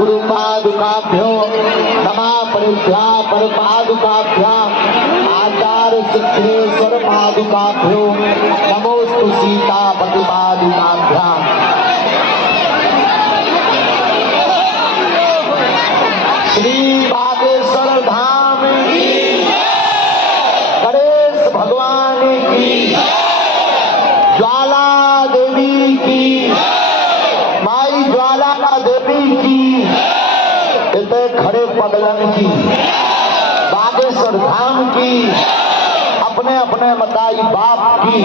गुरुपादुकाभ्यो नमः परिभ्या परपादुकाभ्याम् आचार्य सिद्धेश्वर पादुकाभ्यो नमोस्तु सीतापति पादुकाभ्याम्। श्री बागेश्वर धाम की, गणेश भगवान की, ज्वाला देवी की, माई ज्वाला देवी की, इतने खड़े पगलन की, बागेश्वर धाम की, अपने अपने मताई बाप की,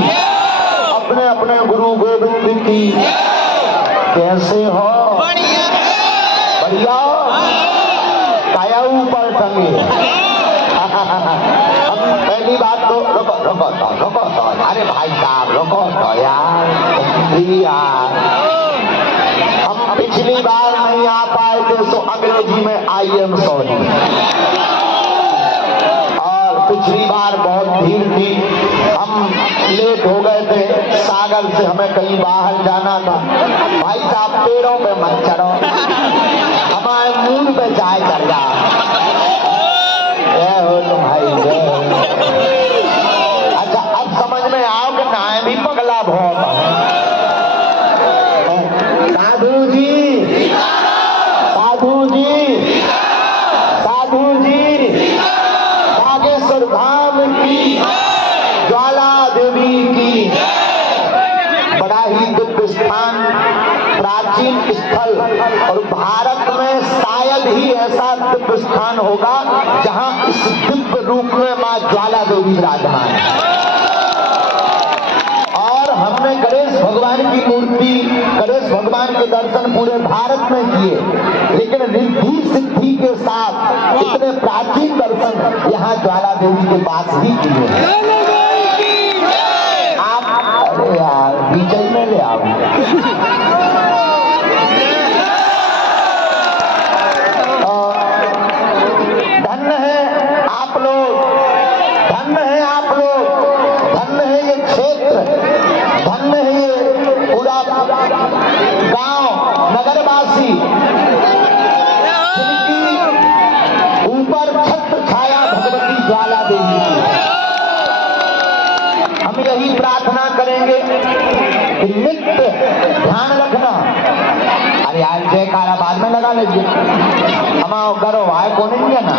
अपने अपने गुरु गोविंद की। कैसे हो? बढ़िया। काया ऊपर टंगे। अब पहली बात तो रुको तो अरे भाई साहब रुको तो यार। हम पिछली बार नहीं आ पाए थे तो अंग्रेजी में आई एम सॉरी। और पिछली बार बहुत भीड़ थी, हम लेट हो गए थे, सागर से हमें कहीं बाहर जाना था। भाई साहब पेड़ों पे मत चढ़ो, हमारे मूड पे चाय चढ़ जा। हो तुम भाई। अच्छा अब समझ में आओ कि नाय भी पगला बहुत। साधु जी, साधु जी, साधु जी, बागेश्वर धाम की, ज्वाला देवी की। बड़ा ही दिव्य स्थान, प्राचीन स्थल, और भारत में शायद ही ऐसा दिव्य स्थान होगा जहां इस दिव्य रूप में मां ज्वाला देवी विराजमान है। और हमने गणेश भगवान की मूर्ति, गणेश भगवान के दर्शन पूरे भारत में किए, लेकिन रिद्धि सिद्धि के साथ इतने प्राचीन दर्शन यहाँ ज्वाला देवी के पास ही किए। आप अरे यार बीच में ले आओ। धन्य है आप लोग, धन्य है आप लोग, धन्य है ये क्षेत्र, धन्य है ये पूरा गांव नगरवासी, जिनकी ऊपर छत्र छाया भगवती ज्वाला देवी की। हम यही प्रार्थना करेंगे कि नित्य ध्यान रखना। अरे यार जयकारा बाद में लगा लीजिए, हमारा करो आए को नहीं है ना।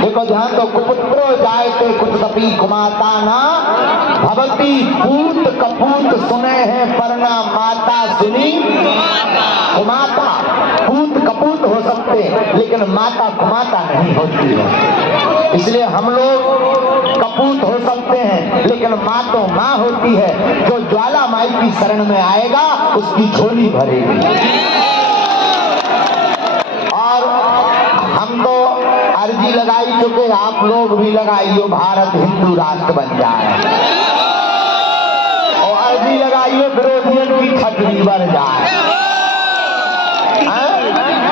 देखो ध्यान दो। कुपुत्रो जायते कुछ कपी कुमाता ना भवती पूत कपूत सुने हैं परना माता सुनी कुमाता। पूत कपूत हो सकते लेकिन माता कुमाता नहीं होती है। इसलिए हम लोग कपूत हो सकते हैं लेकिन माँ तो माँ होती है। जो ज्वाला माई की शरण में आएगा उसकी झोली भरेगी। और हम तो अर्जी लगाई चुके, आप लोग भी लगाइयो, भारत हिंदू राष्ट्र बन जाए। और अर्जी लगाइयो विरोधियों की छतरी बढ़ जाए।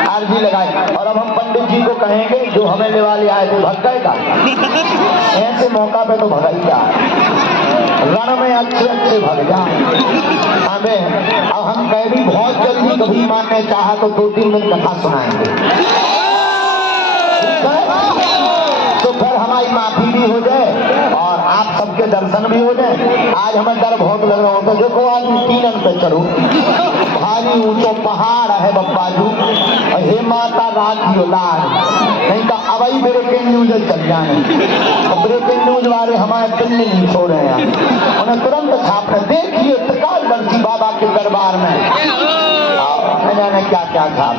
अर्जी लगाई। और अब हम पंडित जी को कहेंगे जो हमें लेवाले आए थे भग गए का, ऐसे मौका पे तो भगाइया, रण में अच्छे अच्छे भग जा हमें। अब हम कह भी बहुत जल्दी कभी मानने चाहा तो 2-3 दिन कथा सुनाएंगे, तो फिर हमारी माफी भी हो जाए और आप सबके दर्शन भी हो जाए। आज हमें डर बहुत लग रहा होता। देखो आज टीनन पे चढ़ो, भारी ऊंचो पहाड़ है बप्पाजू, हे माता राखियो लाल, नहीं तो अवई ब्रेकिंग न्यूज चल जाए। ब्रेकिंग न्यूज वाले हमारे दिल्ली नहीं छोड़े हैं, उन्हें तुरंत छापने। देखिए त्रिकालदर्शी बाबा के दरबार में न जाने क्या क्या छाप।